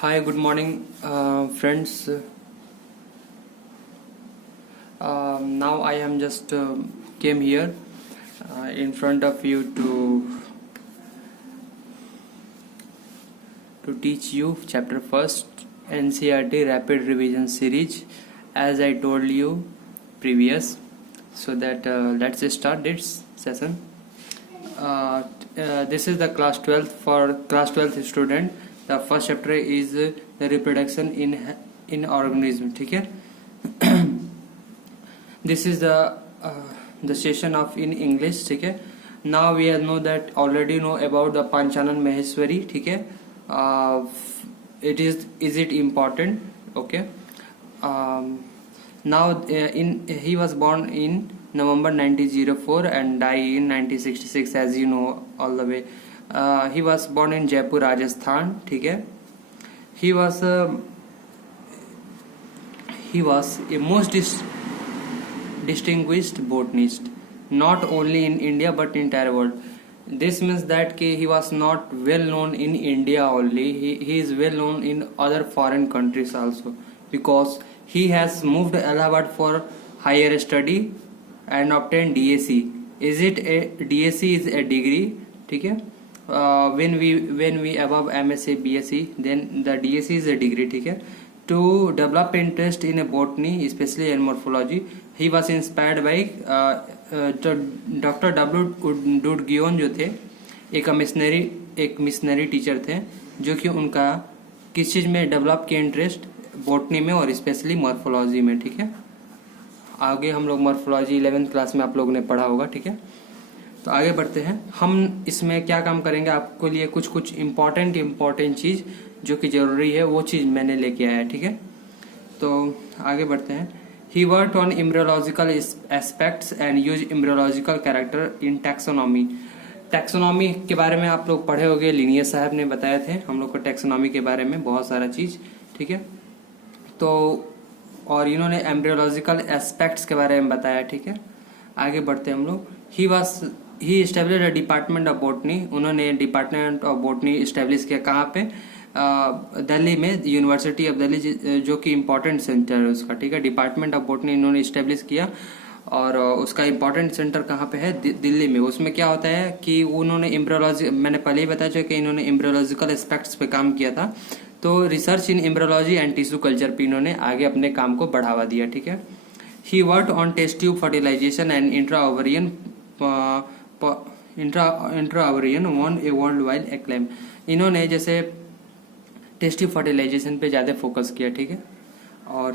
Hi, good morning, friends. Now I am just came here in front of you to teach you chapter first NCERT Rapid Revision Series, as I told you previous. So that let's start this session. This is the class 12th for class 12th student. The first chapter is the reproduction in organism. ठीक है. This is the session of in English. ठीक है. Now we know that already know about the Panchanan Maheshwari. ठीक है. Is it important? Okay. Now he was born in November 1904 and died in 1966, as you know all the way. He was born in Jaipur, Rajasthan. ठीक है. He was a most distinguished botanist, not only in India but entire world. This means that he was not well known in India only. He is well known in other foreign countries also, because he has moved to Allahabad for higher study and obtained DSc. Is it a DSc is a degree? ठीक है. When we above MSc BSc, then the DSc is a degree. ठीक है. To develop interest in a botany, especially in morphology, he was inspired by Dr. W. Dudgeon जो थे, एक missionary teacher थे, जो कि उनका किस चीज़ में डेवलप किया इंटरेस्ट, बॉटनी में और स्पेशली मॉर्फोलॉजी में. ठीक है. आगे हम लोग मॉर्फोलॉजी 11th क्लास में आप लोगों ने पढ़ा होगा. ठीक है. तो आगे बढ़ते हैं. हम इसमें क्या काम करेंगे, आपके लिए कुछ इम्पोर्टेंट चीज़ जो कि जरूरी है वो चीज़ मैंने लेके आया. ठीक है. तो आगे बढ़ते हैं. He worked on embryological aspects and used embryological character in taxonomy. Taxonomy के बारे में आप लोग पढ़े होंगे, लिनियर साहब ने बताए थे हम लोग को टैक्सोनॉमी के बारे में बहुत सारा चीज़. ठीक है. तो और इन्होंने एम्ब्रियोलॉजिकल एस्पेक्ट्स के बारे में बताया. ठीक है. आगे बढ़ते हैं हम लोग. He establish a department of botany. उन्होंने डिपार्टमेंट ऑफ बॉटनी एस्टेब्लिश किया. कहाँ पे? दिल्ली में, यूनिवर्सिटी ऑफ दिल्ली, जो कि इम्पोर्टेंट सेंटर है उसका. ठीक है. डिपार्टमेंट ऑफ बॉटनी इन्होंने इस्टेब्लिश किया और उसका इम्पोर्टेंट सेंटर कहाँ पे है? दिल्ली में. उसमें क्या होता है कि उन्होंने एम्ब्रियोलॉजी, मैंने पहले ही बताया था कि इन्होंने एम्ब्रियोलॉजिकल एस्पेक्ट्स पे काम किया था. तो research in embryology and tissue culture पे इन्होंने आगे अपने काम को बढ़ावा दिया. ठीक है. He work on test tube fertilization and intraovarian won a world wide acclaim. इन्होंने जैसे टेस्ट ट्यूब फर्टिलाइजेशन पे ज़्यादा फोकस किया. ठीक है. और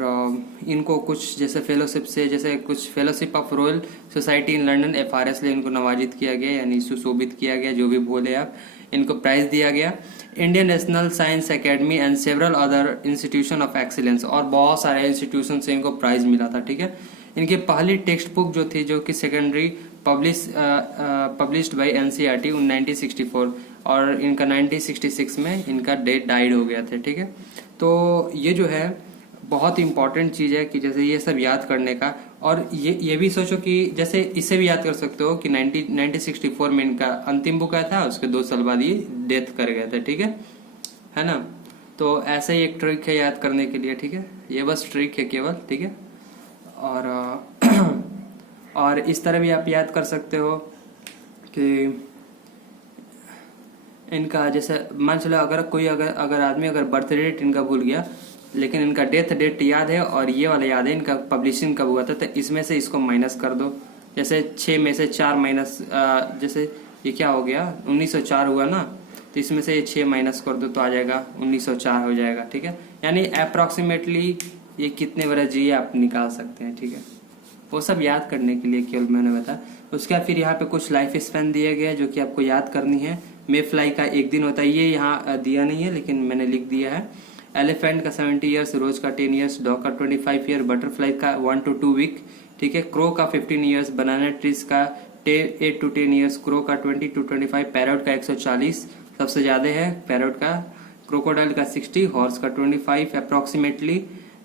इनको कुछ जैसे फेलोशिप से, जैसे कुछ fellowship of royal society in London FRS ले इनको नवाजित किया गया, यानी सुशोभित किया गया, जो भी बोले आप. इनको प्राइज दिया गया. Indian national science academy and several other institution of excellence, और बहुत सारे इंस्टीट्यूशन से इनको प्राइज मिला था. ठीक है. इनकी पहली टेक्स्ट बुक जो थी, जो कि सेकेंडरी पब्लिश्ड बाय NCERT 1964, और इनका 1966 में इनका डेट डाइड हो गया था. ठीक है. तो ये जो है बहुत इंपॉर्टेंट चीज़ है कि जैसे ये सब याद करने का. और ये भी सोचो कि जैसे इसे भी याद कर सकते हो कि 1964 में इनका अंतिम बुक आया था, उसके 2 साल बाद ये डेथ कर गया था. ठीक है ना. तो ऐसे ही एक ट्रिक है याद करने के लिए. ठीक है. ये बस ट्रिक है केवल. ठीक है. और इस तरह भी आप याद कर सकते हो कि इनका जैसे मान चलो अगर आदमी बर्थ डेट इनका भूल गया, लेकिन इनका डेथ डेट याद है और ये वाला याद है, इनका पब्लिशिंग कब हुआ था, तो इसमें से इसको माइनस कर दो. जैसे 6 में से 4 माइनस, जैसे ये क्या हो गया, 1904 हुआ ना, तो इसमें से ये 6 माइनस कर दो तो आ जाएगा 1904 हो जाएगा. ठीक है. यानी अप्रॉक्सीमेटली ये कितने बरस जिए आप निकाल सकते हैं. ठीक है. वो सब याद करने के लिए केवल मैंने बताया. उसके बाद फिर यहाँ पे कुछ लाइफ स्पैन दिए गए जो कि आपको याद करनी है. मे फ्लाई का 1 दिन होता है, ये यहाँ दिया नहीं है लेकिन मैंने लिख दिया है. एलिफेंट का 70 ईयर्स, रोज का 10 ईयर्स, डॉग का 25 ईयर, बटरफ्लाई का 1 to 2 वीक. ठीक है. क्रो का 15 ईयर्स, बनाना ट्रीज का 8 to 10 ईयर्स, क्रो का 20 to 25, पैरोट का 140 सबसे ज्यादा है पैरोट का, क्रोकोडाइल का 60, हॉर्स का 25 अप्रोक्सीमेटली,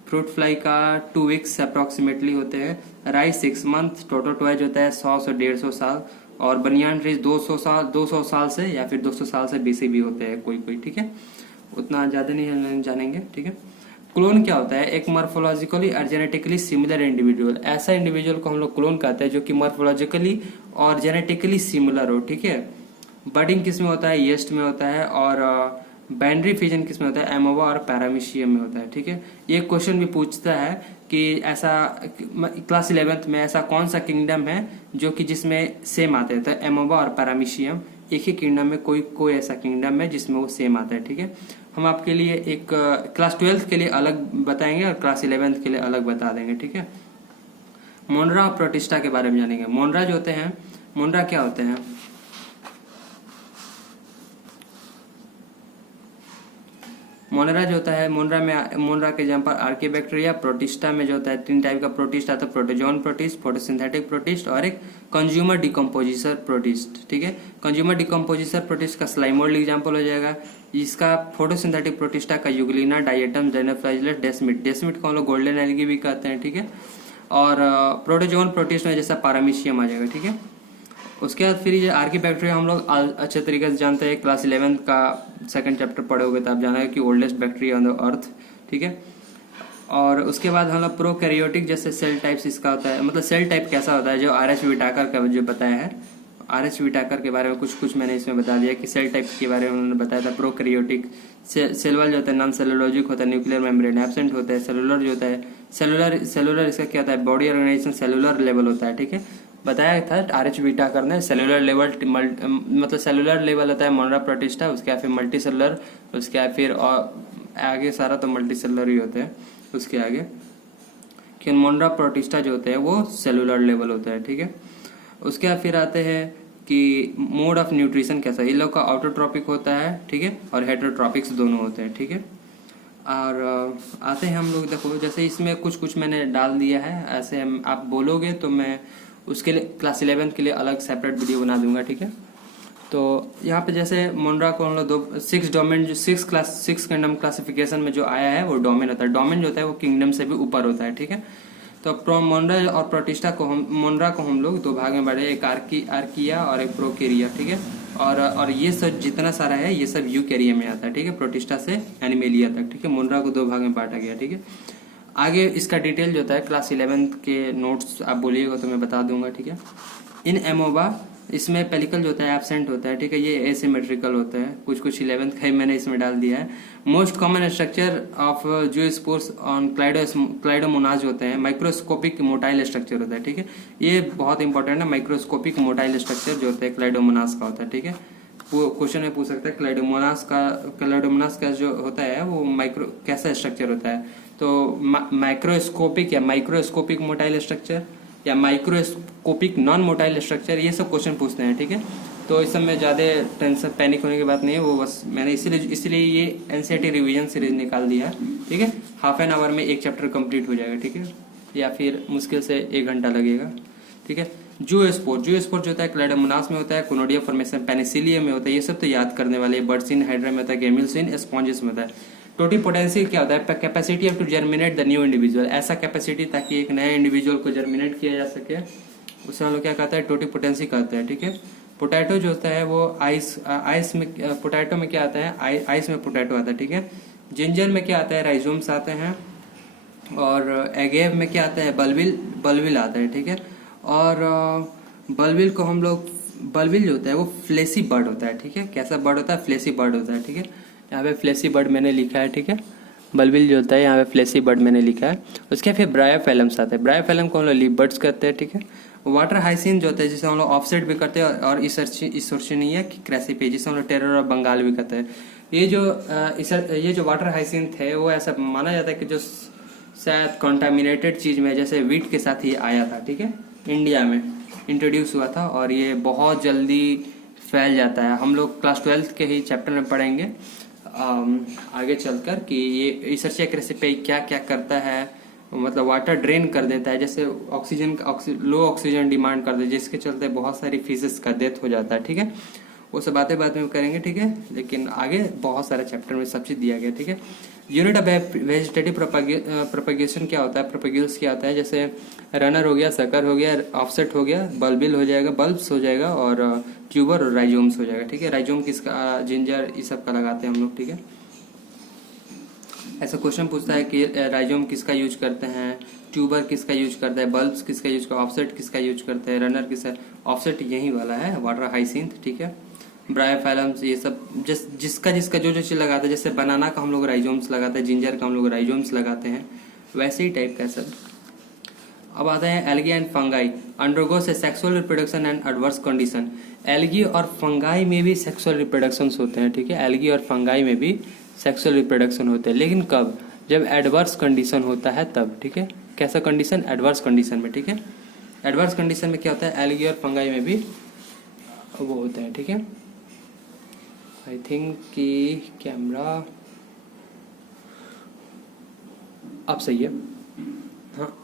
फ्रूट फ्लाई का 2 वीक्स अप्रोक्सीमेटली होते हैं, राइस 6 मंथ, टोटोटॉयज होता है 100 से 150 साल, और बनियान ट्रीज 200 साल से या फिर 200 साल से बेसी भी होते हैं कोई. ठीक है. उतना ज़्यादा नहीं जानेंगे, ठीक है। क्लोन क्या होता है? एक मॉर्फोलॉजिकली और जेनेटिकली सिमिलर इंडिविजुअल, ऐसा इंडिविजुअल को हम लोग क्लोन कहते हैं जो कि मॉर्फोलॉजिकली और जेनेटिकली सिमिलर हो, ठीक है। बर्डिंग किस में होता है? येस्ट में होता है। और बाइनरी फिजन किस में होता है? एमोवा और पैरामीशियम में होता है, ठीक है। ये क्वेश्चन भी पूछता है कि ऐसा क्लास 11th में ऐसा कौन सा किंगडम है जो कि जिसमें सेम आते हैं? तो एमोवा और पैरामीशियम एक ही किंगडम में, कोई ऐसा किंगडम है जिसमें वो सेम आता है, ठीक है। हम आपके लिए एक क्लास 12th के लिए अलग बताएंगे और क्लास 11th के लिए अलग बता देंगे, ठीक है। मोनरा और प्रोटिस्टा के बारे में जानेंगे। मोनरा जो होते हैं, मोनरा क्या होते हैं? मोनरा जो होता है, मोनरा के एग्जाम्पल आर्कीबैक्टीरिया। प्रोटिस्टा में जो होता है 3 टाइप का प्रोटिस्ट आता है, प्रोटोजोन प्रोटिस्ट, फोटोसिंथेटिक प्रोटिस्ट और एक कंज्यूमर डिकम्पोजिसर प्रोटिस्ट, ठीक है। कंज्यूमर डिकम्पोजिसर प्रोटिस्ट का स्लाइमोल्ड एग्जाम्पल हो जाएगा। इसका फोटोसिंथेटिक प्रोटिस्टा का यूग्लिना, डाइएटम, जेनोफ्लाइजिलस, डेस्मिट को हम लोग गोल्डन एल्गी भी कहते हैं, ठीक है। और प्रोटोजोन प्रोटिस्ट में जैसा पैरामीशियम आ जाएगा, ठीक है। उसके बाद फिर ये आर्कीबैक्टीरिया हम लोग अच्छे तरीके से जानते हैं, क्लास 11th का 2nd चैप्टर पढ़ोगे तो आप जाना है कि oldest bacteria on the earth, ठीक है। और उसके बाद हम लोग प्रोकैरियोटिक जैसे सेल टाइप्स इसका होता है, मतलब सेल टाइप कैसा होता है, जो आर.एच. विटाकर का जो बताया है, आर.एच. विटाकर के बारे में कुछ मैंने इसमें बता दिया कि सेल टाइप के बारे में उन्होंने बताया था। प्रोकैरियोटिक सेल वाल जो होता है नॉन सेलुलॉजिक होता है, न्यूक्लियर मेम्ब्रेन एब्सेंट होता है। सेलुलर जो होता है, सेलुलर इसका क्या होता है? बॉडी ऑर्गेनाइजेशन सेलुलर लेवल होता है, ठीक है। बताया था आर.एच. विटाकर ने। सेलुलर लेवल मतलब सेलुलर लेवल होता है मोनरा प्रोटिस्टा, उसके बाद फिर मल्टी सेलुलर, उसके बाद फिर आगे सारा तो मल्टी सेलुलर ही होते हैं उसके आगे, कि मोनरा प्रोटिस्टा जो होते हैं वो सेलुलर लेवल होता है, ठीक है। उसके बाद फिर आते हैं कि मोड ऑफ न्यूट्रिशन कैसा है। इन लोग का ऑटोट्रॉपिक होता है, ठीक है, और हेटरोट्रॉपिक्स दोनों होते हैं, ठीक है। और आते हैं हम लोग, देखो जैसे इसमें कुछ मैंने डाल दिया है, ऐसे आप बोलोगे तो मैं उसके लिए क्लास 11th के लिए अलग सेपरेट वीडियो बना दूंगा, ठीक है। तो यहाँ पे जैसे मोनरा को हम लोग 6 डोमेन, जो 6 किंगडम क्लासिफिकेशन में जो आया है वो डोमेन होता है। डोमेन जो होता है वो किंगडम से भी ऊपर होता है, ठीक है। तो मोनरा और प्रोटिस्टा को मोनरा को हम लोग 2 भाग में बांटे, एक आर्किया और एक प्रोकैरिया, ठीक है। और ये सब जितना सारा है ये सब यूकैरिया में आता है, ठीक है, प्रोटिस्टा से एनिमेलिया तक, ठीक है। मोनरा को 2 भाग में बांटा गया, ठीक है। आगे इसका डिटेल जो होता है क्लास 11th के नोट्स आप बोलिएगा तो मैं बता दूंगा, ठीक है। इन एमोबा इसमें पेलिकल जो होता है एब्सेंट होता है, ठीक है, ये एसिमेट्रिकल होता है। कुछ 11th का ही मैंने इसमें डाल दिया है। Most common structure of zoospores on Chlamydomonas होते हैं, माइक्रोस्कोपिक मोटाइल स्ट्रक्चर होता है, ठीक है। ये बहुत इंपॉर्टेंट है, माइक्रोस्कोपिक मोटाइल स्ट्रक्चर जो होता है क्लाइडोमोनाज का होता है, ठीक है। क्वेश्चन में पूछ सकता है क्लाइडोमोनास का जो होता है वो कैसा स्ट्रक्चर होता है, तो माइक्रोस्कोपिक या माइक्रोस्कोपिक मोटाइल स्ट्रक्चर या माइक्रोस्कोपिक नॉन मोटाइल स्ट्रक्चर, ये सब क्वेश्चन पूछते हैं, ठीक है। तो इस सब में ज़्यादा टेंशन पैनिक होने की बात नहीं है, वो बस मैंने इसीलिए ये एनसीईआरटी रिवीजन सीरीज निकाल दिया, ठीक है। हाफ एन आवर में एक चैप्टर कंप्लीट हो जाएगा, ठीक है, या फिर मुश्किल से 1 घंटा लगेगा, ठीक है। जूस्पोर जो होता है क्लाइडोमोनास में होता है, कोनोडिया फॉर्मेशन पेनिसिलियम में होता है, ये सब तो याद करने वाले। बर्डसिन हाइड्रा में होता है, गेमिल्सिन स्पॉन्जिस में होता है। टोटिपोटेंसी क्या होता है? Capacity of to germinate the new individual, ऐसा कैपेसिटी ताकि एक नए इंडिविजुअल को जर्मिनेट किया जा सके, उसे हम लोग क्या कहते हैं? टोटिपोटेंसी कहते हैं, ठीक है। पोटैटो जो होता है वो आइस में, पोटैटो में क्या आता है? आइस में पोटैटो आता है, ठीक है। जिंजर में क्या आता है? राइजोम्स आते हैं। और एगेव में क्या आता है? बल्बिल आता है, ठीक है। और बल्बिल को हम लोग, बल्बिल जो होता है वो फ्लेसी बर्ड होता है, ठीक है। कैसा बर्ड होता है? फ्लेसी बर्ड होता है, ठीक है। यहाँ पे फ्लेसी बर्ड मैंने लिखा है, ठीक है। बल्बिल जो होता है यहाँ पे फ्लेसी बर्ड मैंने लिखा है। उसके फिर ब्रायोफेलम्स आते हैं। ब्रायोफेलम को हम लोग लीफ बर्ड्स कहते हैं, ठीक है। वाटर हाइसिन जो होता है जिसे हम लोग ऑफसेट भी करते हैं, और इसोर्सिनिया क्रेसिपे जिसे हम लोग टेरर ऑफ बंगाल भी कहते हैं। ये जो वाटर हाइसिन थे वो ऐसा माना जाता है कि जो शायद कॉन्टामिनेटेड चीज में, जैसे वीट के साथ ही आया था, ठीक है, इंडिया में इंट्रोड्यूस हुआ था, और ये बहुत जल्दी फैल जाता है। हम लोग क्लास 12th के ही चैप्टर में पढ़ेंगे आगे चलकर कि ये इसर्सिया क्रेसिपे क्या क्या करता है, मतलब वाटर ड्रेन कर देता है, जैसे लो ऑक्सीजन डिमांड कर दे, जिसके चलते बहुत सारी फिशेस का डेथ हो जाता है, ठीक है। वो सब बातें बाद में करेंगे, ठीक है, लेकिन आगे बहुत सारे चैप्टर में सब चीज दिया गया, ठीक है। यूनिट ऑफ वेजिटेटिव प्रोपगेशन क्या होता है? प्रोपगेल्स क्या होता है? जैसे रनर हो गया, सकर हो गया, ऑफसेट हो गया, बल्बिल हो जाएगा, बल्ब्स हो जाएगा, और ट्यूबर और राइजोम्स हो जाएगा, ठीक है। राइजोम किसका? जिंजर, ये सब का लगाते हैं हम लोग, ठीक है। ऐसा क्वेश्चन पूछता है कि राइजोम किसका यूज करते हैं, ट्यूबर किसका यूज करता है, बल्ब्स किसका यूज करता है, ऑफसेट किसका यूज करते हैं, रनर किसका, ऑफसेट यही वाला है, वाटर हाइसिंथ, ठीक है। ब्रायोफाइलम्स ये सब जिसका जिसका जो जो चीज लगाता है, जैसे बनाना का हम लोग राइजोम्स लगाते हैं, जिंजर का हम लोग राइजोम्स लगाते हैं, वैसे ही टाइप का सब। अब आते हैं algae and fungi undergoes A sexual reproduction and adverse condition. Algae और फंगाई में भी सेक्सुअल रिप्रोडक्शन होते हैं, ठीक है। एल्गी और फंगाई में भी सेक्सुअल रिप्रोडक्शन होते हैं, लेकिन कब, जब एडवर्स कंडीशन होता है तब, ठीक है। कैसा कंडीशन, एडवर्स कंडीशन में, ठीक है। एडवर्स कंडीशन में क्या होता है, एल्गी और फंगाई में भी वो होते हैं, ठीक है। आई थिंक कि कैमरा अब सही है, हाँ।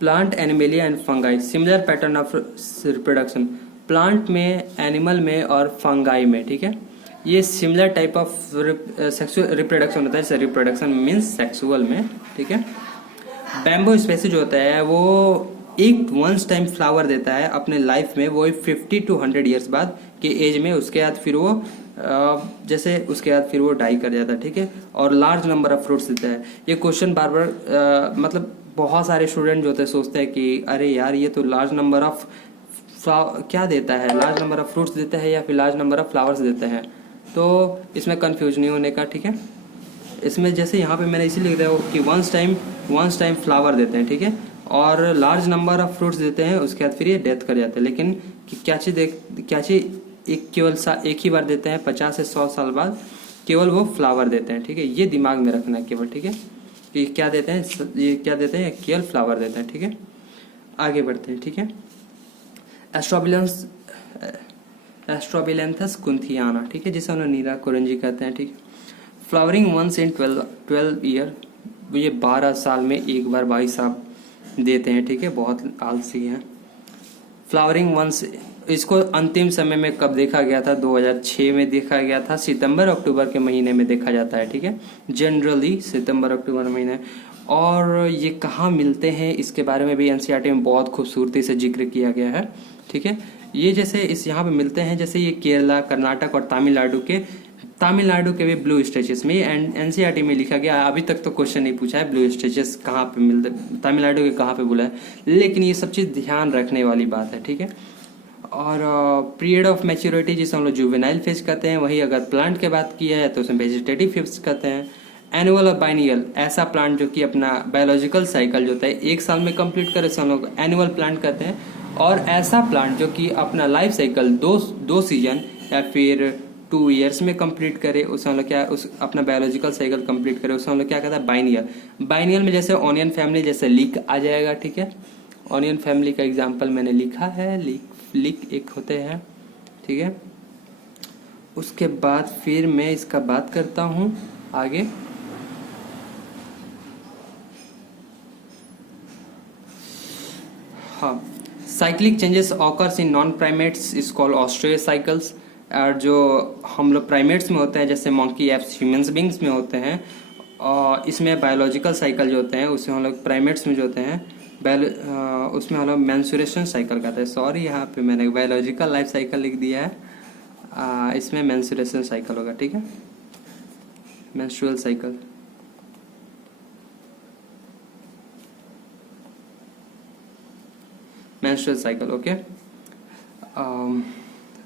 Plant, Animalia and fungi similar pattern of reproduction. Plant में, एनिमल में और फंगाई में, ठीक है, ये similar type of sexual reproduction होता है। रिप्रोडक्शन मीन्स सेक्सुअल में, ठीक है। बैम्बो स्पेसी जो होता है वो एक वंस टाइम फ्लावर देता है अपने लाइफ में, वो 50 to 100 ईयर्स बाद के एज में, उसके बाद फिर वो जैसे उसके बाद फिर वो डाई कर जाता है, ठीक है। और लार्ज नंबर ऑफ फ्रूट्स देता है। ये क्वेश्चन बार बार मतलब बहुत सारे स्टूडेंट जो होते हैं सोचते हैं कि अरे यार ये तो लार्ज नंबर ऑफ क्या देता है, लार्ज नंबर ऑफ फ्रूट्स देता है या फिर लार्ज नंबर ऑफ फ्लावर्स देते हैं, तो इसमें कंफ्यूज नहीं होने का, ठीक है। इसमें जैसे यहाँ पे मैंने इसीलिए लिख दिया कि वंस टाइम फ्लावर देते हैं, ठीक है, और लार्ज नंबर ऑफ फ्रूट्स देते हैं, उसके बाद फिर ये डेथ कर जाते हैं। लेकिन क्या चीज़ एक ही बार देते हैं, 50 से 100 साल बाद केवल वो फ्लावर देते हैं, ठीक है। ये दिमाग में रखना है केवल, ठीक है, कि क्या देते हैं, ये क्या देते हैं, केवल फ्लावर देते हैं, ठीक है। आगे बढ़ते हैं, ठीक है। एस्ट्रोबिलेंथस कुंथियाना, ठीक है, जिसे उन्हें नीरा कुरंजी कहते हैं, ठीक है। फ्लावरिंग वंस इन 12 ईयर, ये 12 साल में एक बार भाई साहब देते हैं, ठीक है, बहुत आलसी हैं। फ्लावरिंग वंस, इसको अंतिम समय में कब देखा गया था, 2006 में देखा गया था, सितंबर अक्टूबर के महीने में देखा जाता है, ठीक है, जनरली सितंबर अक्टूबर महीने। और ये कहाँ मिलते हैं इसके बारे में भी एनसीईआरटी में बहुत खूबसूरती से जिक्र किया गया है, ठीक है। ये जैसे इस यहाँ पे मिलते हैं, जैसे ये केरला, कर्नाटक और तमिलनाडु के भी ब्लू स्टेचेस में, एंड एनसीईआरटी में लिखा गया। अभी तक तो क्वेश्चन नहीं पूछा है ब्लू स्टेचेस कहाँ पे मिलते, तमिलनाडु के कहाँ पे बोला है, लेकिन ये सब चीज़ ध्यान रखने वाली बात है, ठीक है। और पीरियड ऑफ मैच्योरिटी जिसे हम लोग जुवेनाइल फेज कहते हैं, वही अगर प्लांट की बात की है तो उसमें वेजिटेटिव फेज कहते हैं। एनुअल और बाइनियल, ऐसा प्लांट जो कि अपना बायोलॉजिकल साइकिल जो होता है 1 साल में कंप्लीट करे, उसे हम लोग एनुअल प्लांट कहते हैं। और ऐसा प्लांट जो कि अपना लाइफ साइकिल दो सीजन या फिर 2 ईयर्स में कंप्लीट करे, उसे हम लोग क्या, उस अपना बायोलॉजिकल साइकिल कंप्लीट करे, उसे हम लोग क्या कहते हैं, बाइनियल। बाइनियल में जैसे ऑनियन फैमिली, जैसे लीक आ जाएगा, ठीक है। ऑनियन फैमिली का एग्जाम्पल मैंने लिखा है, लीक एक होते हैं, ठीक है। उसके बाद फिर मैं इसका बात करता हूँ आगे। हाँ, cyclic changes occurs in non primates is called oestrous cycles. और जो हम लोग प्राइमेट्स में होते हैं, जैसे मंकी, एप्स, ह्यूमंस बींग्स में होते हैं, और इसमें बायोलॉजिकल साइकिल जो होते हैं, उसमें हम लोग प्राइमेट्स में जो होते हैं उसमें हम लोग मेंस्ट्रुएशन साइकिल कहते हैं। सॉरी, यहाँ पे मैंने बायोलॉजिकल लाइफ साइकिल लिख दिया है, इसमें मेंस्ट्रुएशन साइकिल होगा, ठीक है, menstrual cycle. Menstrual cycle, okay.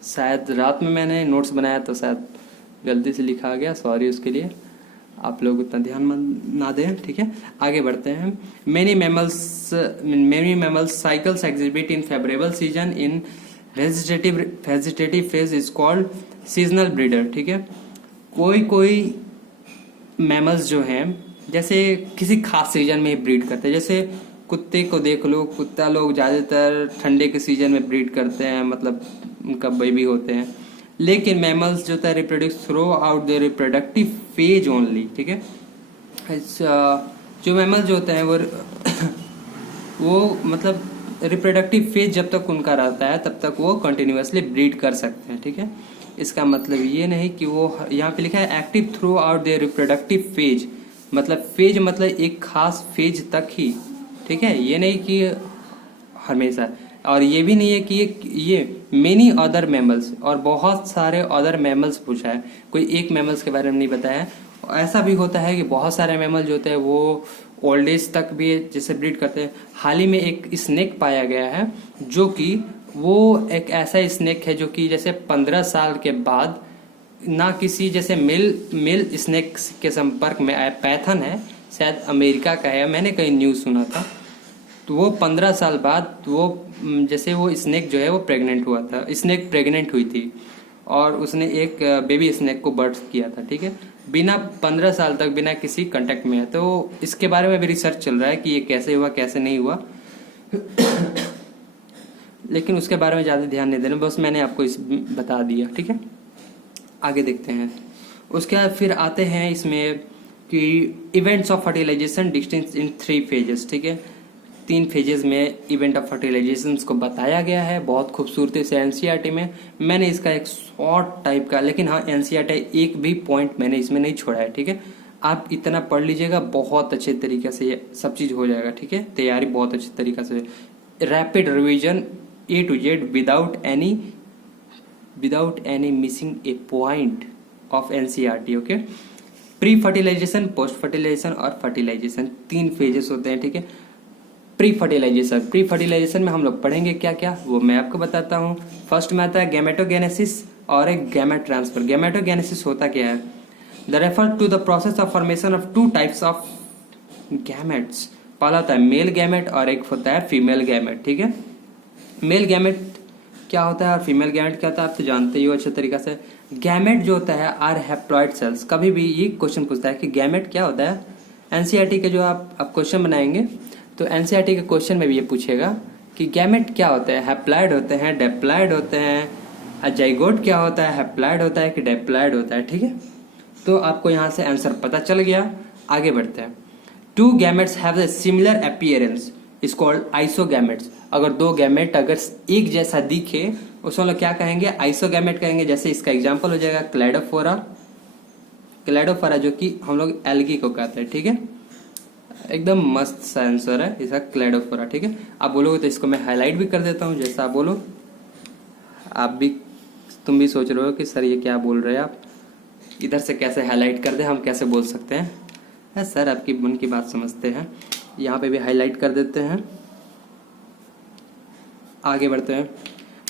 शायद रात में मैंने नोट्स बनाया तो शायद गलती से लिखा गया, सॉरी उसके लिए, आप लोग उतना ध्यान ना दें, ठीक है। आगे बढ़ते हैं। Many mammals cycles exhibit in favourable season in vegetative phase is called seasonal breeder, ठीक है। कोई मैमल्स जो हैं जैसे किसी खास सीजन में ब्रीड करते हैं, जैसे कुत्ते को देख लो, कुत्ता लोग ज़्यादातर ठंडे के सीजन में ब्रीड करते हैं, मतलब उनका बेबी होते हैं। लेकिन मैमल्स जो होता है reproduce through their reproductive phase only, ठीक है। जो मैमल जो होते हैं वो मतलब रिप्रोडक्टिव फेज जब तक उनका रहता है तब तक वो कंटिन्यूअसली ब्रीड कर सकते हैं, ठीक है। इसका मतलब ये नहीं कि वो, यहाँ पे लिखा है active through their reproductive phase, मतलब फेज मतलब एक खास फेज तक ही, ठीक है, ये नहीं कि हमेशा। और ये भी नहीं है कि ये मेनी अदर मैमल्स, और बहुत सारे अदर मैमल्स पूछा है, कोई एक मैमल्स के बारे में नहीं बताया है। ऐसा भी होता है कि बहुत सारे मैमल जो होते हैं वो ओल्ड एज तक भी जैसे ब्रीड करते हैं। हाल ही में एक स्नेक पाया गया है जो कि वो एक ऐसा स्नेक है जो कि जैसे 15 साल के बाद ना किसी जैसे मेल स्नेक के संपर्क में आया। पैथन है, शायद अमेरिका का है, मैंने कहीं न्यूज़ सुना था। तो वो 15 साल बाद वो जैसे वो स्नेक जो है वो प्रेग्नेंट हुआ था, स्नेक प्रेग्नेंट हुई थी और उसने एक बेबी स्नेक को बर्थ किया था, ठीक है, बिना 15 साल तक बिना किसी कांटेक्ट में है। तो इसके बारे में भी रिसर्च चल रहा है कि ये कैसे हुआ कैसे नहीं हुआ लेकिन उसके बारे में ज़्यादा ध्यान नहीं देना, बस मैंने आपको इस बता दिया, ठीक है। आगे देखते हैं। उसके बाद फिर आते हैं इसमें कि events of fertilisation distinct in 3 phases, ठीक है। 3 फेजेस में इवेंट ऑफ फर्टिलाइजेशन को बताया गया है बहुत खूबसूरती से एनसीईआरटी में। मैंने इसका एक शॉर्ट टाइप का, लेकिन हाँ एनसीईआरटी एक भी पॉइंट मैंने इसमें नहीं छोड़ा है, ठीक है। आप इतना पढ़ लीजिएगा, बहुत अच्छे तरीके से ये सब चीज़ हो जाएगा, ठीक है। तैयारी बहुत अच्छे तरीके से, rapid revision A to Z without any missing a point of NCERT, okay. Pre fertilisation, post fertilisation और फर्टिलाइजेशन 3 फेजेस होते हैं, ठीक है। प्री फर्टिलाइजेशन में हम लोग पढ़ेंगे क्या क्या, वो मैं आपको बताता हूँ। फर्स्ट में आता है गैमेटोगेनेसिस और एक गैमेट ट्रांसफर। गैमेटोगेनेसिस होता क्या है? The refer to the process of formation of 2 types of gametes. पहला होता है मेल गैमेट और एक होता है फीमेल गैमेट, ठीक है। मेल गैमेट क्या होता है और फीमेल गैमेट क्या होता है आप तो जानते ही हो अच्छे तरीके से। गैमेट जो होता है आर हैप्लॉइड सेल्स। कभी भी ये क्वेश्चन पूछता है कि गैमेट क्या होता है, एनसीईआरटी के जो आप क्वेश्चन बनाएंगे तो एनसीईआरटी के क्वेश्चन में भी ये पूछेगा कि गैमेट क्या होता है, हैप्लॉइड होते हैं, डिप्लॉइड होते हैं, जाइगोट क्या होता है, हैप्लॉइड होता है कि डिप्लॉइड होता है, ठीक है। तो आपको यहाँ से आंसर पता चल गया। आगे बढ़ते हैं। 2 gametes have a similar appearance is called isogametes. अगर 2 गैमेट अगर एक जैसा दिखे उसको लोग क्या कहेंगे, आइसोगैमेट कहेंगे। जैसे इसका एग्जांपल हो जाएगा क्लैडोफोरा, जो कि हम लोग एल्गी को कहते हैं, ठीक है। एकदम मस्त सा आंसर है इसका, क्लैडोफोरा, ठीक है। आप बोलोगे तो इसको मैं हाईलाइट भी कर देता हूँ, जैसा आप बोलो। तुम भी सोच रहे हो कि सर ये क्या बोल रहे हैं आप, इधर से कैसे हाईलाइट कर दे, हम कैसे बोल सकते हैं। सर आपकी मन की बात समझते हैं, यहाँ पे भी हाईलाइट कर देते हैं। आगे बढ़ते हैं।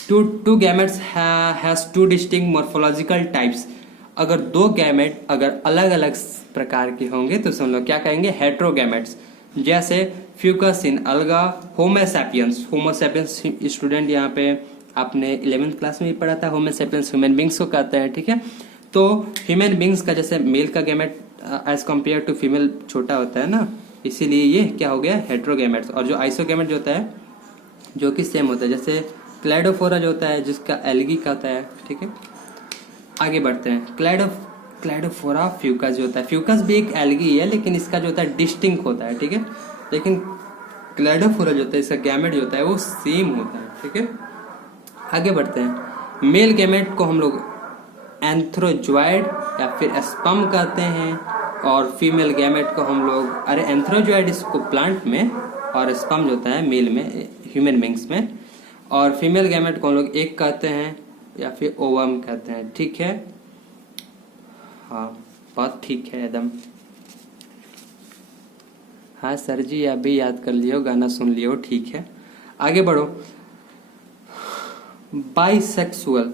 Two gametes has 2 distinct morphological types. अगर 2 गैमेट अगर अलग अलग प्रकार के होंगे तो हम लोग क्या कहेंगे, हेट्रोगैमेट्स। जैसे फ्यूकस इन अलगा, होमोसैपियंस स्टूडेंट यहाँ पे आपने 11th क्लास में भी पढ़ा था, होमोसैपियंस ह्यूमन बींग्स को कहते हैं, ठीक है। तो ह्यूमन बींग्स का जैसे मेल का gamete as compare to female छोटा होता है ना, इसीलिए ये क्या हो गया, हेट्रोगैमेट्स। और जो आइसोगैमेट जो होता है जो कि सेम होता है, जैसे क्लैडोफोरा जो होता है जिसका एल्गी का होता है, ठीक है। आगे बढ़ते हैं। क्लैडोफोरा फ्यूकस जो होता है, फ्यूकस भी एक एल्गी है लेकिन इसका जो होता है डिस्टिंक्ट होता है, ठीक है। लेकिन क्लैडोफोरा जो होता है इसका गैमेट जो होता है वो सेम होता है, ठीक है। आगे बढ़ते हैं। मेल गैमेट को हम लोग एंथ्रोजॉइड या फिर स्पर्म कहते हैं और फीमेल गैमेट को हम लोग एंथ्रोजॉइड इसको प्लांट में और स्पर्म जो होता है मेल में ह्यूमन बींग्स में, और फीमेल गैमेट को हम लोग एग कहते हैं या फिर ओवम कहते हैं, ठीक है। हाँ बात ठीक है एकदम। हाँ सर जी आप भी याद कर लियो, गाना सुन लियो, ठीक है। आगे बढ़ो। बाइसेक्सुअल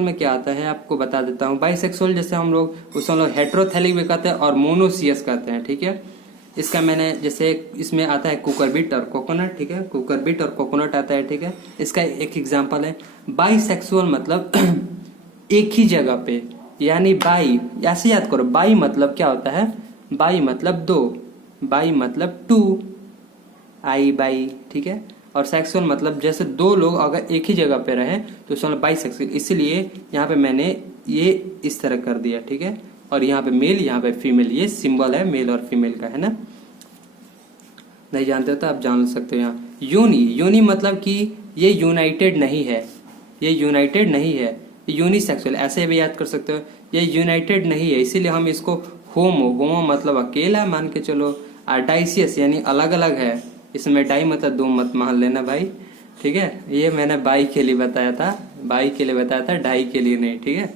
में क्या आता है आपको बता देता हूँ। बाइसेक्सुअल जैसे हम लोग उसको हम लोग हेट्रोथैलिक भी कहते हैं और मोनोसियस कहते हैं, ठीक है। इसका मैंने जैसे इसमें आता है कुकरबिट और कोकोनट, ठीक है। कुकरबिट और कोकोनट आता है, ठीक है। इसका एक एग्जांपल है बाइसेक्सुअल मतलब एक ही जगह पे, यानी बाई ऐसे याद करो। बाई मतलब क्या होता है, बाई मतलब 2, बाई मतलब 2, आई बाई, ठीक है। और सेक्सुअल मतलब जैसे 2 लोग अगर एक ही जगह पे रहे तो उसमें बाइसेक्सुअल, इसलिए यहाँ पे मैंने ये इस तरह कर दिया, ठीक है। और यहाँ पे मेल यहाँ पे फीमेल, ये सिंबल है मेल और फीमेल का, है ना। नहीं जानते हो तो आप जान सकते हो। यहाँ यूनी मतलब कि ये यूनाइटेड नहीं है, ये यूनाइटेड नहीं है, यूनिसेक्सुअल ऐसे भी याद कर सकते हो। ये यूनाइटेड नहीं है इसीलिए हम इसको होमो मतलब अकेला मान के चलो। डाइसियस यानी अलग अलग है, इसमें डाई मतलब 2 मत मान लेना भाई। ठीक है, ये मैंने बाई के लिए बताया था, बाई के लिए बताया था, ढाई के लिए नहीं। ठीक है,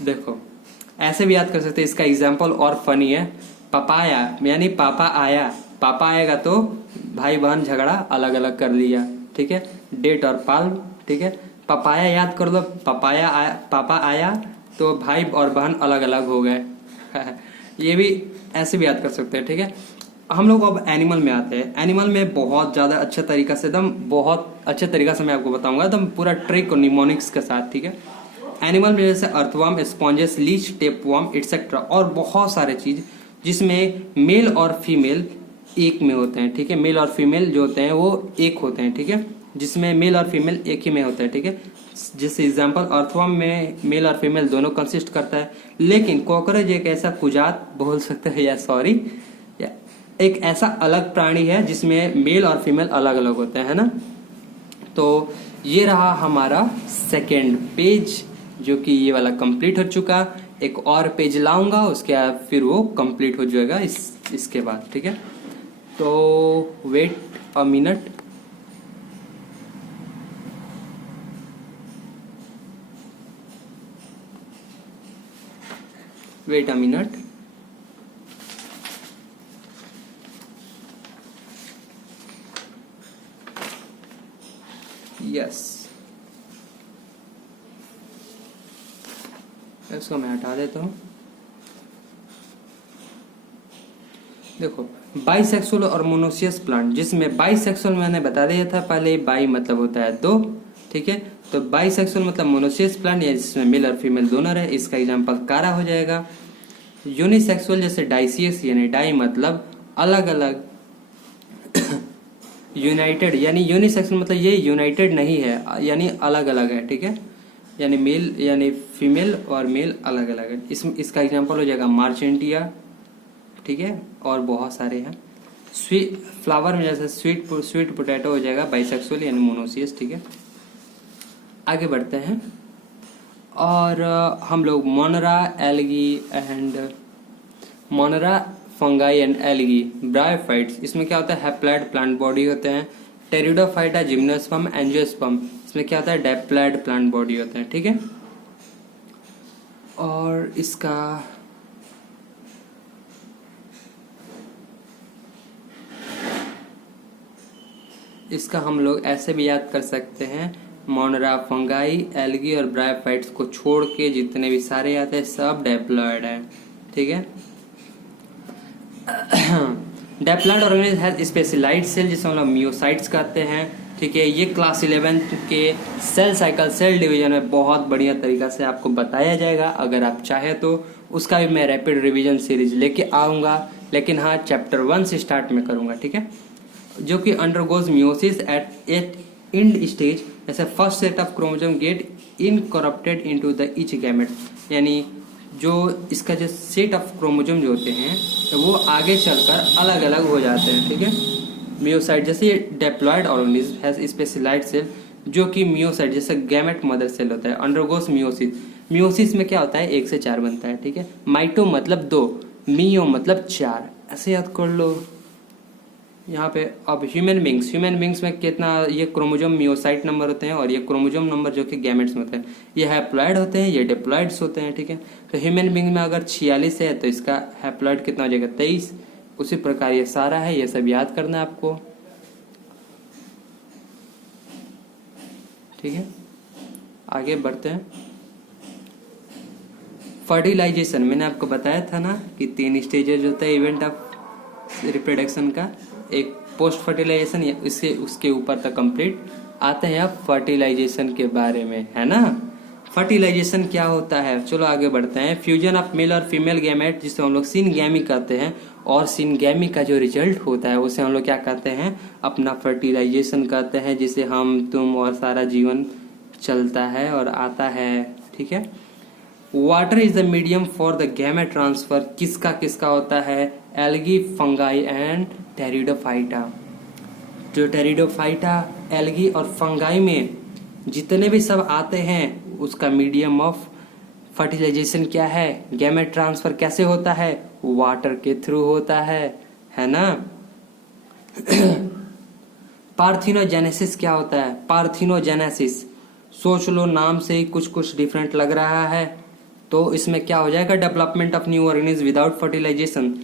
देखो ऐसे भी याद कर सकते हैं। इसका एग्जाम्पल और फनी है, पपाया यानी पापा आया, पापा आएगा तो भाई बहन झगड़ा अलग अलग कर दिया। ठीक है, डेट और पाल्म। ठीक है, पपाया याद कर लो, पपाया आया, पापा आया तो भाई और बहन अलग अलग हो गए। ये भी ऐसे भी याद कर सकते हैं। ठीक है, हम लोग अब एनिमल में आते हैं। एनिमल में बहुत ज़्यादा अच्छे तरीका से, एकदम बहुत अच्छे तरीका से मैं आपको बताऊंगा, एकदम पूरा ट्रिक और निमोनिक्स के साथ। ठीक है, एनिमल में जैसे earthworm, sponges, leech, tapeworm etcetera और बहुत सारे चीज जिसमें मेल और फीमेल एक में होते हैं। ठीक है, मेल और फीमेल जो होते हैं वो एक होते हैं। ठीक है, जिसमें मेल और फीमेल एक ही में होता है। ठीक है, जैसे एग्जांपल अर्थवर्म में मेल और फीमेल दोनों कंसिस्ट करता है, लेकिन कॉकरोच एक ऐसा कुजात बोल सकते हैं, या सॉरी एक ऐसा अलग प्राणी है जिसमें मेल और फीमेल अलग अलग होते हैं ना। तो ये रहा हमारा सेकेंड पेज, जो कि ये वाला कंप्लीट हो चुका। एक और पेज लाऊंगा, उसके बाद फिर वो कंप्लीट हो जाएगा इसके बाद। ठीक है, तो wait a minute. Wait a minute. Yes, इसको मैं हटा देता हूँ। देखो, बाइसेक्सुअल और मोनोसियस प्लांट, जिसमें बाइसेक्सुअल मैंने बता दिया था पहले, बाई मतलब होता है दो। ठीक है, तो बाइसेक्सुअल मतलब मोनोसियस प्लांट या जिसमें मेल और फीमेल दोनों रहे, इसका एग्जांपल कारा हो जाएगा। यूनिसेक्सुअल जैसे डाइसियस यानी डाई मतलब अलग अलग, यूनाइटेड यानी यूनिसेक्सुअल मतलब ये यूनाइटेड नहीं है, यानी अलग अलग है। ठीक है, यानी मेल यानी फीमेल और मेल अलग अलग है। इसका एग्जांपल हो जाएगा मार्चेंटिया। ठीक है, और बहुत सारे हैं। स्वीट फ्लावर में जैसे स्वीट पोटैटो हो जाएगा बाइसेक्सुअल यानी मोनोसियस। ठीक है, आगे बढ़ते हैं। और हम लोग मोनरा algae and मोनरा fungi and algae bryophytes, इसमें क्या होता है, हैप्लॉइड प्लांट बॉडी होते हैं। टेरिडोफाइटा, जिम्नोस्पर्म, एंजियोस्पर्म, इसमें क्या होता है, डिप्लॉइड प्लांट बॉडी होते हैं। ठीक है, और इसका हम लोग ऐसे भी याद कर सकते हैं, मोनरा, फंगाई, एल्गी और ब्रायोफाइट्स को छोड़ के जितने भी सारे आते हैं सब डिप्लॉइड है। ठीक है, diploid organism has specialised cell, जिसे हम लोग मियोसाइट्स कहते हैं। ठीक है, ये क्लास 11 के सेल साइकिल, सेल डिवीजन में बहुत बढ़िया तरीका से आपको बताया जाएगा। अगर आप चाहे तो उसका भी मैं रैपिड रिवीजन सीरीज लेके आऊंगा, लेकिन हाँ चैप्टर 1 से स्टार्ट में करूंगा। ठीक है, जो कि undergoes meiosis at end stage, जैसे first set of chromosome get incorporated into the each gamete, यानी जो इसका जो सेट ऑफ क्रोमोसोम जो होते हैं वो आगे चलकर अलग अलग हो जाते हैं। ठीक है, मियोसाइट जैसे ये diploid organism has specialised cell, जो कि मियोसाइट जैसे गैमेट मदर सेल होता है, अंडरगोस मियोसिस। मियोसिस में क्या होता है, 1 से 4 बनता है। ठीक है, माइटो मतलब 2, मियो मतलब 4, ऐसे याद कर लो यहाँ पे। अब ह्यूमन बींग्स में कितना ये क्रोमोसोम मियोसाइट नंबर होते हैं और ये क्रोमोसोम नंबर जो कि गैमेट्स में होते हैं, ये हैप्लॉइड होते हैं, ये डिप्लॉइड्स होते हैं। ठीक है, तो ह्यूमन बींग में अगर 46 है तो इसका हैप्लॉइड कितना हो जाएगा, 23। उसी प्रकार ये सारा है, ये सब याद करना है आपको। ठीक है, आगे बढ़ते हैं। फर्टिलाइजेशन मैंने आपको बताया था ना कि 3 स्टेजेज होता है इवेंट ऑफ रिप्रोडक्शन का, एक पोस्ट फर्टिलाइजेशन, इससे उसके ऊपर तक कंप्लीट आते हैं। अब फर्टिलाइजेशन के बारे में है ना, फर्टिलाइजेशन क्या होता है, चलो आगे बढ़ते हैं। फ्यूजन ऑफ मेल और फीमेल गैमेट, जिसे हम लोग सिनगैमी कहते हैं, और सिनगैमी का जो रिजल्ट होता है उसे हम लोग क्या कहते हैं, अपना फर्टिलाइजेशन कहते हैं, जिसे हम तुम और सारा जीवन चलता है और आता है। ठीक है, water is the medium for the gamete transfer, किसका किसका होता है, एल्गी, फंगाई एंड टेरिडोफाइटा। जो टेरिडोफाइटा, एल्गी और फंगाई में जितने भी सब आते हैं उसका मीडियम ऑफ फर्टिलाइजेशन क्या है, गैमेट ट्रांसफर कैसे होता है, वाटर के थ्रू होता है ना। पार्थिनोजेनेसिस क्या होता है? पार्थिनोजेनेसिस, सोच लो नाम से ही कुछ कुछ डिफरेंट लग रहा है, तो इसमें क्या हो जाएगा? Development of new organism without fertilisation,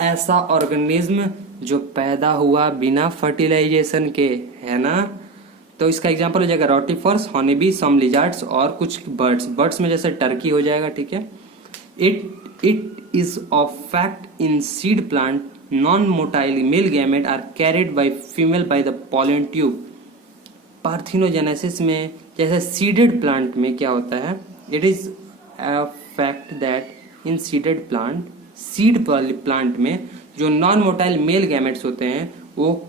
ऐसा ऑर्गेनिज्म जो पैदा हुआ बिना फर्टिलाइजेशन के, है ना। तो इसका एग्जांपल हो जाएगा रोटिफर्स, हॉनीबी, सम लिजार्ड्स और कुछ बर्ड्स में जैसे टर्की हो जाएगा, ठीक है। It is of fact in seed plant non motile male gamete are carried by female by the pollen tube. Parthenogenesis में जैसे सीडेड प्लांट में क्या होता है? It is a fact that in seeded plant, seed plant में जो non motile male gametes होते हैं, वो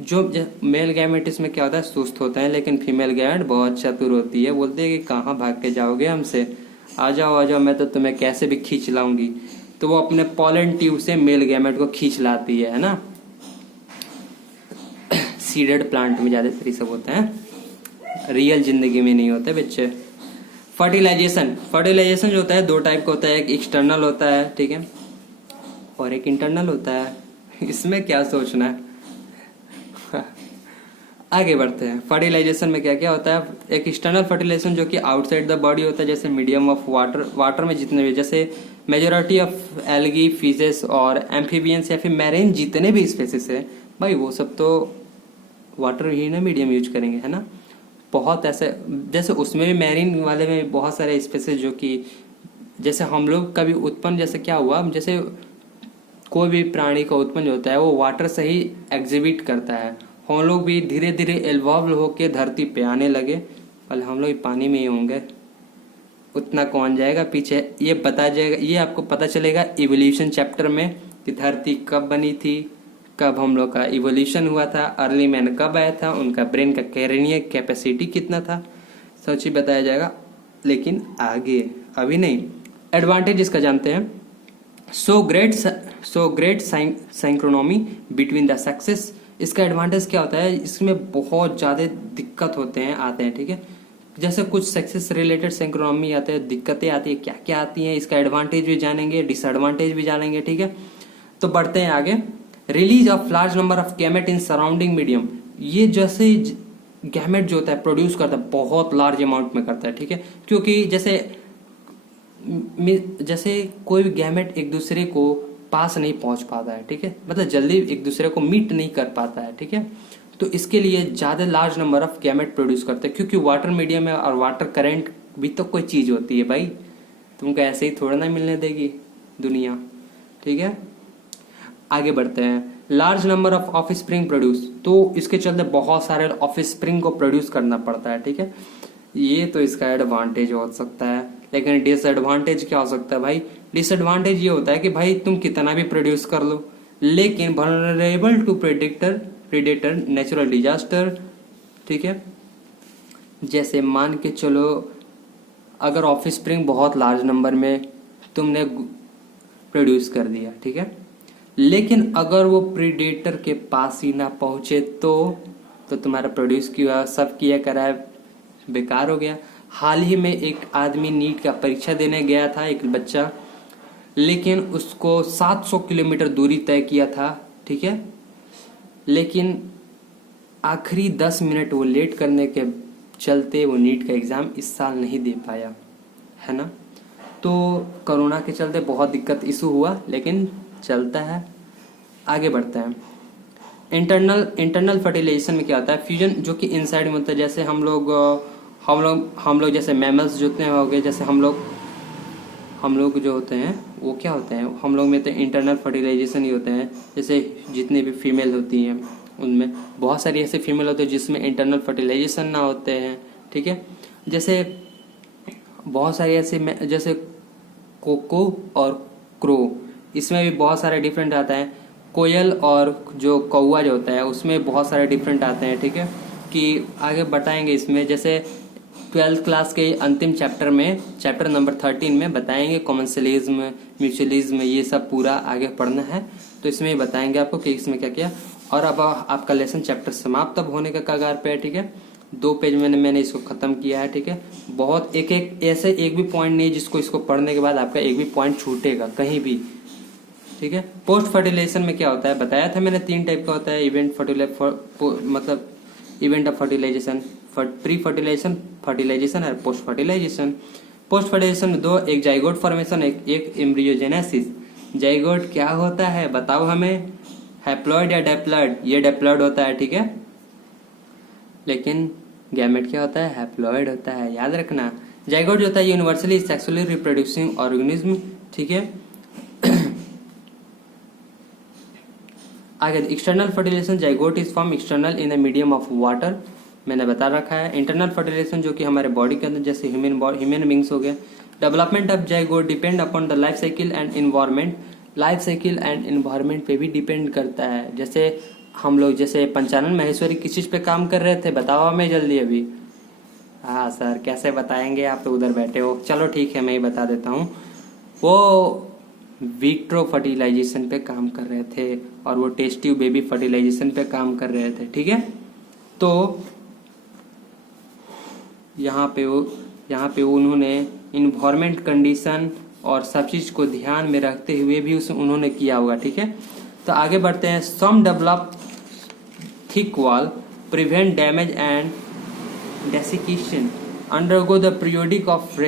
जो मेल गैमेट इसमें क्या होता है? सुस्त होता है, लेकिन फीमेल गैमेट बहुत चतुर होती है। बोलते हैं कि कहाँ भाग के जाओगे हमसे, आ जाओ मैं तो तुम्हें कैसे भी खींच लाऊंगी। तो वो अपने पॉलन ट्यूब से मेल गैमेट को खींच लाती है ना। सीडेड प्लांट में ज्यादातर सब होते हैं, रियल जिंदगी में नहीं होते बच्चे। फर्टिलाइजेशन जो होता है दो टाइप का होता है, एक एक्सटर्नल होता है, ठीक है, और एक इंटरनल होता है। इसमें क्या सोचना है? आगे बढ़ते हैं। फर्टिलाइजेशन में क्या क्या होता है? एक एक्सटर्नल फर्टिलाइजेशन जो कि आउटसाइड द बॉडी होता है, जैसे मीडियम ऑफ वाटर में जितने भी, जैसे मेजोरिटी ऑफ एल्गी, फिशेस और एम्फीबियंस या फिर मैरीन जितने भी स्पेसिस है भाई, वो सब तो वाटर ही ना मीडियम यूज करेंगे, है ना। बहुत ऐसे, जैसे उसमें भी मैरीन वाले में बहुत सारे स्पेसिस जो कि जैसे हम लोग कभी उत्पन्न, जैसे क्या हुआ, जैसे कोई भी प्राणी का उत्पन्न होता है वो वाटर से ही एग्जिबिट करता है। हम लोग भी धीरे धीरे एल्वॉल्व होके धरती पे आने लगे, पहले हम लोग पानी में ही होंगे, उतना कौन जाएगा पीछे, ये बता जाएगा, ये आपको पता चलेगा इवोल्यूशन चैप्टर में कि धरती कब बनी थी, कब हम लोग का इवोल्यूशन हुआ था, अर्ली मैन कब आया था, उनका ब्रेन का कैरेनियल कैपेसिटी कितना था, सब चीज बताया जाएगा, लेकिन आगे अभी नहीं। एडवांटेज इसका जानते हैं। So great synchrony between the sexes. इसका एडवांटेज क्या होता है? इसमें बहुत ज़्यादा दिक्कत आते हैं, ठीक है। जैसे कुछ सेक्सेस रिलेटेड सिंक्रोनोमी आते हैं, दिक्कतें आती है, क्या क्या आती हैं, इसका एडवांटेज भी जानेंगे, डिसएडवांटेज भी जानेंगे, ठीक है। तो बढ़ते हैं आगे। Release of large number of gamete in surrounding medium. ये जैसे गैमेट जो होता है प्रोड्यूस करता है, बहुत लार्ज अमाउंट में करता है, ठीक है, क्योंकि जैसे कोई भी गैमेट एक दूसरे को पास नहीं पहुंच पाता है, ठीक है, मतलब जल्दी एक दूसरे को मीट नहीं कर पाता है, ठीक है। तो इसके लिए ज्यादा large number of gamete produce करते हैं, क्योंकि वाटर मीडियम है और वाटर करंट भी तो कोई चीज होती है भाई, तुमको ऐसे ही थोड़ा ना मिलने देगी दुनिया, ठीक है। आगे बढ़ते हैं। Large number of of spring produce, तो इसके चलते बहुत सारे ऑफ स्प्रिंग को प्रोड्यूस करना पड़ता है, ठीक है। ये तो इसका एडवांटेज हो सकता है, लेकिन डिसएडवांटेज क्या हो सकता है भाई? डिसएडवांटेज ये होता है कि भाई तुम कितना भी प्रोड्यूस कर लो, लेकिन vulnerable to predator natural disaster, ठीक है। जैसे मान के चलो अगर ऑफ स्प्रिंग बहुत लार्ज नंबर में तुमने प्रोड्यूस कर दिया, ठीक है, लेकिन अगर वो प्रेडेटर के पास ही ना पहुंचे तो तुम्हारा प्रोड्यूस किया सब किया करा बेकार हो गया। हाल ही में एक आदमी नीट का परीक्षा देने गया था, एक बच्चा, लेकिन उसको 700 किलोमीटर दूरी तय किया था, ठीक है, लेकिन आखिरी 10 मिनट वो लेट करने के चलते वो नीट का एग्जाम इस साल नहीं दे पाया, है ना। तो कोरोना के चलते बहुत दिक्कत इशू हुआ, लेकिन चलता है। आगे बढ़ते हैं। इंटरनल फर्टिलाइजेशन में क्या होता है? फ्यूजन जो कि इनसाइड में होता है, जैसे हम लोग जैसे मैमल्स जितने हो गए, जैसे हम लोग जो होते हैं वो क्या होते हैं, हम लोग में तो इंटरनल फर्टिलाइजेशन ही होते हैं। जैसे जितने भी फीमेल होती हैं उनमें बहुत सारी ऐसे फीमेल होते हैं जिसमें इंटरनल फर्टिलाइजेशन ना होते हैं, ठीक है। जैसे बहुत सारी ऐसे, जैसे कोको और क्रो, इसमें भी बहुत सारे डिफरेंट आता है। कोयल और जो कौवा जो होता है उसमें बहुत सारे डिफरेंट आते हैं, ठीक है, कि आगे बताएंगे इसमें। जैसे 12th क्लास के अंतिम चैप्टर में, चैप्टर नंबर 13 में बताएंगे कॉमेंसलिज्म, म्यूचुअलिज्म, ये सब पूरा आगे पढ़ना है, तो इसमें बताएंगे आपको कि इसमें क्या क्या। और अब आपका लेसन चैप्टर समाप्त अब होने का कगार पे है, ठीक है। 2 पेज में मैंने इसको खत्म किया है, ठीक है। बहुत एक ऐसे एक भी पॉइंट नहीं जिसको इसको पढ़ने के बाद आपका एक भी पॉइंट छूटेगा कहीं भी, ठीक है। पोस्ट फर्टिलाइजेशन में क्या होता है बताया था मैंने, 3 टाइप का होता है। इवेंट फर्टिलाइजेशन मतलब event of fertilisation, pre fertilisation, fertilisation और पोस्ट फर्टिलाइजेशन। पोस्ट फर्टिलाइजेशन में दो, एक जाइगोट फॉर्मेशन, एक एम्ब्रियोजेनेसिस। जाइगोट क्या होता है बताओ हमें, हैप्लॉइड या डेप्लॉइड? ये डेप्लॉइड होता है, ठीक है, लेकिन गैमेट क्या होता है, हैप्लॉइड होता है, याद रखना। जाइगोट जो होता है यूनिवर्सली सेक्सुअली रिप्रोड्यूसिंग ऑर्गेनिज्म, ठीक है। आगे external fertilisation, zygote is form external in the medium of water, मैंने बता रखा है। इंटरनल फर्टिलाइजेशन जो कि हमारे बॉडी के अंदर जैसे ह्यूमन बींग्स हो गए। Development of zygote depend upon the life cycle and environment, life cycle and environment पे भी डिपेंड करता है। जैसे हम लोग जैसे पंचानन माहेश्वरी किस चीज पे काम कर रहे थे बताओ हमें जल्दी अभी। हाँ सर कैसे बताएंगे, आप तो उधर बैठे हो, चलो ठीक है मैं ही बता देता हूँ। वो विट्रो फर्टिलाइजेशन पे काम कर रहे थे और वो टेस्ट ट्यूब बेबी फर्टिलाइजेशन पे काम कर रहे थे, ठीक है। तो यहाँ पे उन्होंने इन्वायरमेंट कंडीशन और सब चीज को ध्यान में रखते हुए भी उन्होंने किया होगा, ठीक है। तो आगे बढ़ते हैं। Some develop thick wall, prevent damage and desiccation, undergo the period of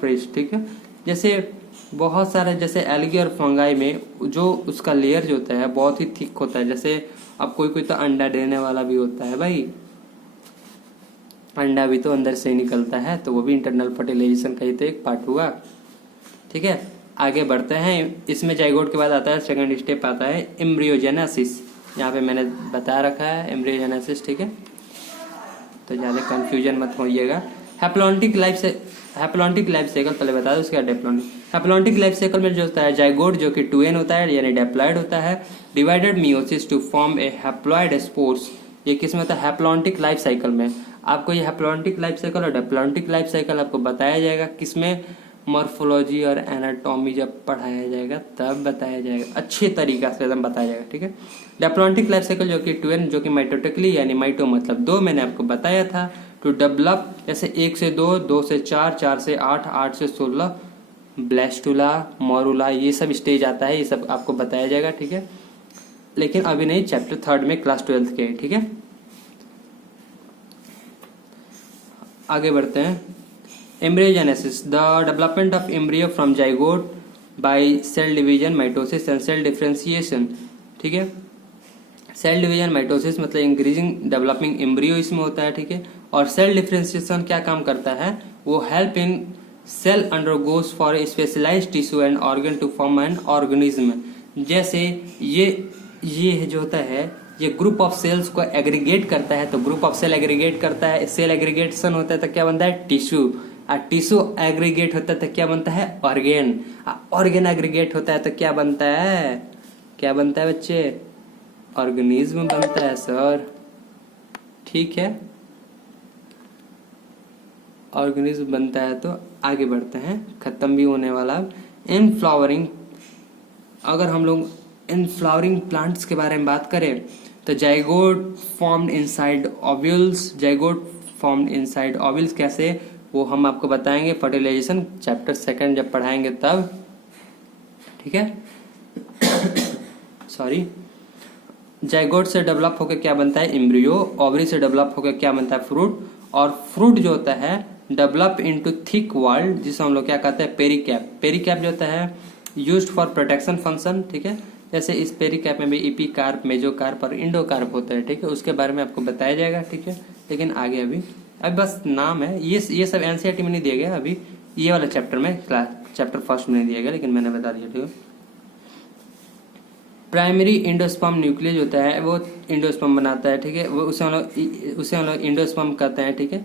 rest, ठीक है। जैसे बहुत सारे जैसे एल्गी और फंगाई में जो उसका लेयर जो होता है बहुत ही थिक होता है। जैसे अब कोई तो अंडा देने वाला भी होता है भाई, अंडा भी तो अंदर से निकलता है, तो वो भी इंटरनल फर्टिलाइजेशन का ही तो एक पार्ट हुआ, ठीक है। आगे बढ़ते हैं। इसमें जाइगोट के बाद आता है सेकंड स्टेप आता है एम्ब्रियोजेनेसिस, यहाँ पे मैंने बता रखा है एम्ब्रियोजेनेसिस, ठीक है, तो ज़्यादा कंफ्यूजन मत होइएगा। हैप्लॉन्टिक लाइफ साइकिल पहले बता दो, उसके बाद डिप्लॉन्टिक। हैप्लॉन्टिक लाइफ साइकिल में जो होता है जाइगोट जो कि 2n होता है यानी डिप्लॉइड होता है, divided meiosis to form a haploid spores. ये किस में होता है, हैप्लॉन्टिक लाइफ साइकिल में। आपको ये हैप्लॉन्टिक लाइफ साइकिल और डिप्लॉन्टिक लाइफ साइकिल आपको बताया जाएगा किसमें, मॉर्फोलॉजी और एनाटॉमी जब पढ़ाया जाएगा तब बताया जाएगा, अच्छे तरीका से एकदम बताया जाएगा, ठीक है। डिप्लॉन्टिक लाइफ साइकिल जो कि 2n जो कि माइटोटिकली यानी माइटो मतलब 2 मैंने आपको बताया था। टू डेवलप जैसे 1 से 2, 2 से 4, 4 से 8, 8 से 16, ब्लास्टुला, मोरुला, ये सब स्टेज आता है, ये सब आपको बताया जाएगा, ठीक है, लेकिन अभी नहीं, चैप्टर 3 में क्लास 12 के, ठीक है। आगे बढ़ते हैं। Embryogenesis, the development of embryo from zygote by cell division, mitosis and cell differentiation, ठीक है। सेल डिवीजन माइटोसिस मतलब इंक्रीजिंग डेवलपिंग एम्ब्रियो इसमें होता है, ठीक है। और सेल डिफरेंशिएशन क्या काम करता है, वो help in cell undergoes for specialised tissue and organ to form an organism. जैसे ये जो होता है ये ग्रुप ऑफ सेल्स को एग्रीगेट करता है, तो ग्रुप ऑफ सेल एग्रीगेट करता है, सेल एग्रीगेशन होता है तो क्या बनता है, टिश्यू। टिश्यू एग्रीगेट होता है तो क्या बनता है, ऑर्गेन। ऑर्गेन एग्रीगेट होता है तो क्या बनता है, क्या बनता है बच्चे, ऑर्गेनिज्म बनता है सर, ठीक है, ऑर्गेनिज्म बनता है। तो आगे बढ़ते हैं, खत्म भी होने वाला। इन फ्लावरिंग, अगर हम लोग इन फ्लावरिंग प्लांट्स के बारे में बात करें तो zygote formed inside ovules, zygote formed inside ovules कैसे, वो हम आपको बताएंगे फर्टिलाइजेशन चैप्टर 2 जब पढ़ाएंगे तब, ठीक है। सॉरी, जाइगोट से डेवलप होकर क्या बनता है, एम्ब्रियो। ओवरी से डेवलप होकर क्या बनता है, फ्रूट। और फ्रूट जो होता है डेवलप इनटू थिक वॉल, जिसे हम लोग क्या कहते हैं, पेरिकैप। पेरिकैप जो होता है यूज्ड फॉर प्रोटेक्शन फंक्शन, ठीक है। जैसे इस पेरिकैप में भी एपिकार्प, मेजोकार्प और इंडोकार्प होता है, ठीक है, उसके बारे में आपको बताया जाएगा, ठीक है। लेकिन आगे अभी बस नाम है, ये सब एनसीईआरटी में नहीं दिया गया, अभी ये वाला चैप्टर में चैप्टर 1 में नहीं दिया गया, लेकिन मैंने बता दिया, ठीक है। प्राइमरी इंडोस्पर्म न्यूक्लियस होता है वो इंडोस्पर्म बनाता है, ठीक है, वो उसे हम लोग इंडोस्पर्म कहते हैं, ठीक है।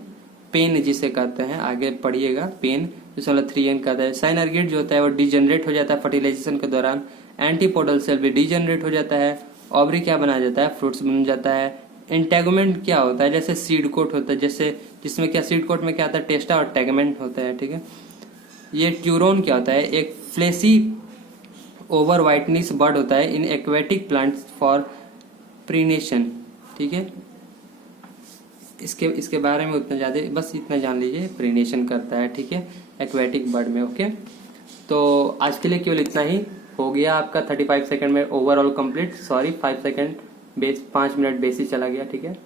पेन जिसे कहते हैं, आगे पढ़िएगा, पेन जिसे हम लोग 3n कहते हैं। साइनर्गिड जो होता है वो डिजेनरेट हो जाता है फर्टिलाइजेशन के दौरान। एंटीपोडल सेल भी डिजेनरेट हो जाता है। ओवरी क्या बना जाता है, फ्रूट्स बन जाता है। इंटेगुमेंट क्या होता है, जैसे सीड कोट होता है, जैसे जिसमें क्या सीड कोट में क्या होता है, टेस्टा और टेगमेंट होता है, ठीक है। ये ट्यूरोन क्या होता है, एक फ्लेसी ओवर वाइटनिस बर्ड होता है इन एक्वेटिक प्लांट्स फॉर प्रीनेशन, ठीक है। इसके बारे में उतना ज़्यादा, बस इतना जान लीजिए, प्रीनेशन करता है, ठीक है, एक्वेटिक बर्ड में, ओके। तो आज के लिए केवल इतना ही हो गया आपका 35 सेकंड में overall complete. Sorry 5 second 5 minute basic चला गया, ठीक है।